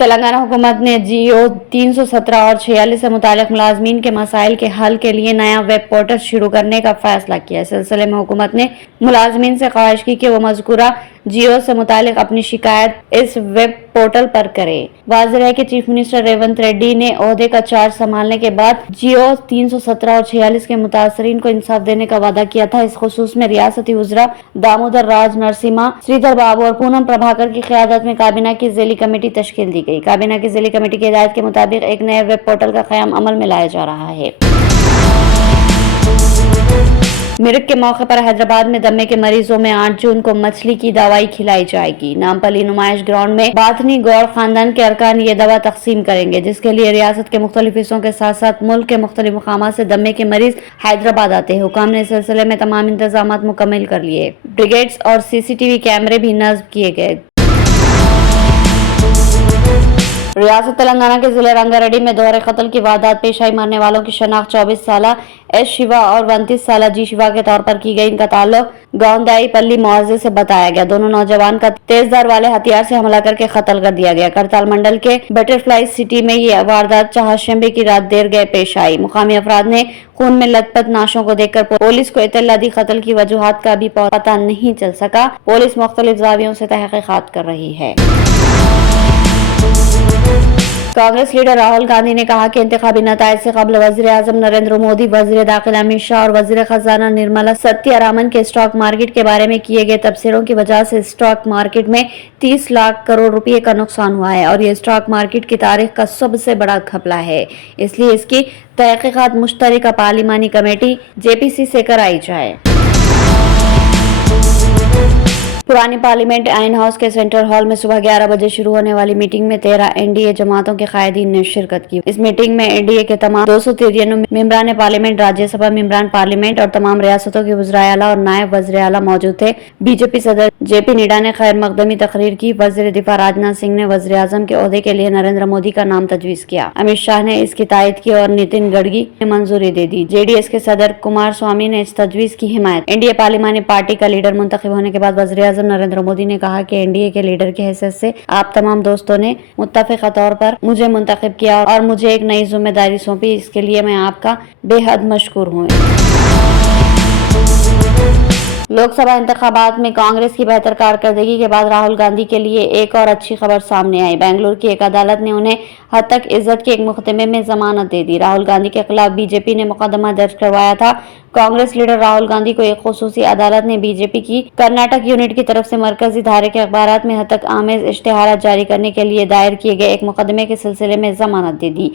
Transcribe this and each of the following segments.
तेलंगाना हुकूमत ने जियो 317 और 46 से मुतालिक मुलाजमीन के मसाइल के हल के लिए नया वेब पोर्टल शुरू करने का फैसला किया। इस सिलसिले में हुकूमत ने मुलाजमीन से ख्वाहिश की कि वो मज़कूरा जियो से मुतालिक अपनी शिकायत इस वेब पोर्टल पर करें। वाज़ेह है कि चीफ मिनिस्टर रेवंत रेड्डी ने ओहदे का चार्ज संभालने के बाद जियो 317 और 46 के मुतासरीन को इंसाफ देने का वादा किया था। इस खुसूस में रियासती वज़रा दामोदर राज नरसिम्हा, श्रीधर बाबू और पूनम प्रभाकर की क़यादत में काबीना की ज़ेली कमेटी तश्कील दी गई। काबीना की ज़ेली कमेटी की हिदायत के मुताबिक एक नए वेब पोर्टल का क़याम अमल में लाया जा रहा है। मिरक के मौके पर हैदराबाद में दमे के मरीजों में 8 जून को मछली की दवाई खिलाई जाएगी। नामपल्ली नुमाइश ग्राउंड में बाथनी गौड़ खानदान के अरकान ये दवा तकसीम करेंगे, जिसके लिए रियासत के मुख्तलिफ हिस्सों के साथ साथ मुल्क के मुख्तलिफ मकामात से दमे के मरीज हैदराबाद आते हैं। हुकाम ने इस सिलसिले में तमाम इंतजामात मुकम्मल कर लिए। ब्रिगेड्स और CCTV कैमरे भी नस्ब किए गए। रियासत तेलंगाना के जिले रंगारेड्डी में दोहरे कत्ल की वारदात पेश आई। मरने वालों की शनाख्त 24 साला एस शिवा और 29 साला जी शिवा के तौर पर की गई। इनका ताल्लुक गांवदाई पल्ली मुआवजे से बताया गया। दोनों नौजवान का तेजधार वाले हथियार से हमला करके कत्ल कर दिया गया। करताल मंडल के बटरफ्लाई सिटी में ये वारदात चहारशंबे की रात देर गए पेश आई। मुकामी अफराद ने खून में लथपथ नाशों को देखकर पुलिस को इत्तला दी। कत्ल की वजूहात का भी पता नहीं चल सका। पुलिस मुख्तलिफ जावियों से तहकीकात कर रही है। कांग्रेस लीडर राहुल गांधी ने कहा कि इंतखाबी नताइज से कबल वजीर आजम नरेंद्र मोदी, वजीर दाखिला अमित शाह और वजीर खजाना निर्मला सीतारमण के स्टॉक मार्केट के बारे में किए गए तबसरों की वजह से स्टॉक मार्केट में 30 लाख करोड़ रुपए का नुकसान हुआ है और ये स्टॉक मार्केट की तारीख का सबसे बड़ा घपला है। इसलिए इसकी तहकीकात मुश्तरका पार्लिमानी कमेटी JPC से कराई जाए। पुरानी पार्लियामेंट आइन हाउस के सेंट्रल हॉल में सुबह 11 बजे शुरू होने वाली मीटिंग में 13 NDA जमातों के कायदीन ने शिरकत की। इस मीटिंग में NDA के तमाम 293 मेंबरान पार्लियामेंट, राज्यसभा मेंबरान पार्लियामेंट और तमाम रियासतों के वज़राए आला और नायब वज़ीर आला मौजूद थे। BJP सदर JP नड्डा ने खैर मकदमी तकरीर की। वज़ीर दिफा राजनाथ सिंह ने वज़ीर आज़म के ओहदे के लिए नरेंद्र मोदी का नाम तजवीज़ किया। अमित शाह ने इसकी तायद की और नितिन गडकरी ने मंजूरी दे दी। JDS के सदर कुमार स्वामी ने इस तजवीज़ की हिमायत। NDA पार्लिमानी पार्टी का लीडर मुंतखब होने के बाद वज़ीर आज़म नरेंद्र मोदी ने कहा कि NDA के लीडर की हैसियत से आप तमाम दोस्तों ने मुत्तफ़िक़ा तौर पर मुझे मुंतखब किया और मुझे एक नई जिम्मेदारी सौंपी। इसके लिए मैं आपका बेहद मशकूर हूँ। लोकसभा इंतखाबात में कांग्रेस की बेहतर कारकर्दगी के बाद राहुल गांधी के लिए एक और अच्छी खबर सामने आई। बेंगलुरु की एक अदालत ने उन्हें हद तक इज्जत के एक मुकदमे में जमानत दे दी। राहुल गांधी के खिलाफ BJP ने मुकदमा दर्ज करवाया था। कांग्रेस लीडर राहुल गांधी को एक खुसूसी अदालत ने BJP की कर्नाटक यूनिट की तरफ से मरकजी धारे के अखबारात में हद तक आमेज इश्तिहारात जारी करने के लिए दायर किए गए एक मुकदमे के सिलसिले में जमानत दे दी।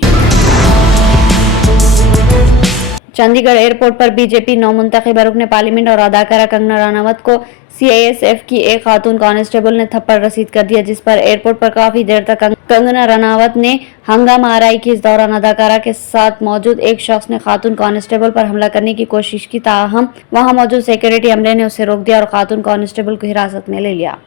चंडीगढ़ एयरपोर्ट पर BJP नौमुंतखब रुकन पार्लियामेंट और अदाकारा कंगना रनावत को CISF की एक खातून कांस्टेबल ने थप्पड़ रसीद कर दिया, जिस पर एयरपोर्ट पर काफी देर तक कंगना रनावत ने हंगामा आराई की। इस दौरान अदाकारा के साथ मौजूद एक शख्स ने खातून कांस्टेबल पर हमला करने की कोशिश की, ताहम वहां मौजूद सिक्योरिटी अमले ने उसे रोक दिया और खातून कांस्टेबल को हिरासत में ले लिया।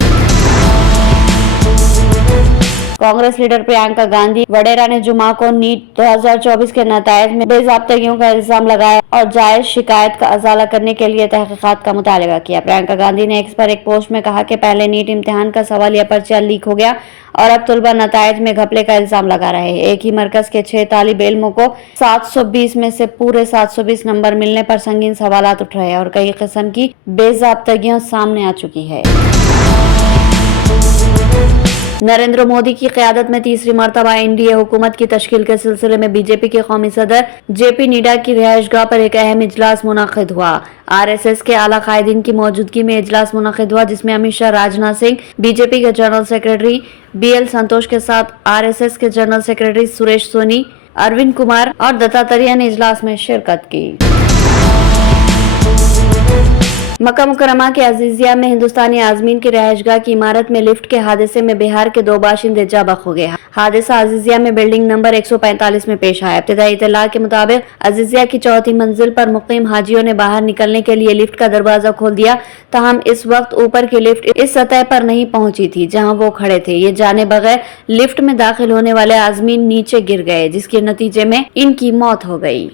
कांग्रेस लीडर प्रियंका गांधी वडेरा ने जुमा को नीट 2024 के नतायज में बेज़ाब्तगियों का इल्जाम लगाया और जायज शिकायत का अजाला करने के लिए तहकीकात का मुतालबा किया। प्रियंका गांधी ने एक्स पर एक पोस्ट में कहा कि पहले नीट इम्तिहान का सवालिया पर्चा लीक हो गया और अब तलबा नतायज में घपले का इल्जाम लगा रहे हैं। एक ही मरकज के 6 तालिब इल्मों को 720 में से पूरे 720 नंबर मिलने पर संगीन सवालात उठ रहे हैं और कई किस्म की बेज़ाब्तगियां सामने आ चुकी है। नरेंद्र मोदी की क़यादत में तीसरी मरतबा NDA हुकूमत की तश्कील के सिलसिले में BJP के कौमी सदर JP नड्डा की रिहाइशगाह पर एक अहम इजलास मुनक़िद हुआ। RSS के आला कायदीन की मौजूदगी में इजलास मुनक़िद हुआ, जिसमें अमित शाह, राजनाथ सिंह, BJP के जनरल सेक्रेटरी BL संतोष के साथ RSS के जनरल सेक्रेटरी सुरेश सोनी, अरविंद कुमार और दत्तात्रेय ने इजलास में शिरकत की। मक्का मुकरमा के अजीजिया में हिंदुस्तानी आज़मीन की रिहाइशगाह की इमारत में लिफ्ट के हादसे में बिहार के 2 बाशिंदे जाबक हो गए। हादसा अजीजिया में बिल्डिंग नंबर 145 में पेश आया। इब्तिदाई इत्तला के मुताबिक अजीजिया की चौथी मंजिल पर मुकीम हाजियों ने बाहर निकलने के लिए लिफ्ट का दरवाजा खोल दिया, ताहम इस वक्त ऊपर की लिफ्ट इस सतह पर नहीं पहुंची थी जहां वो खड़े थे। ये जाने बगैर लिफ्ट में दाखिल होने वाले आज़मीन नीचे गिर गए, जिसके नतीजे में इनकी मौत हो गई।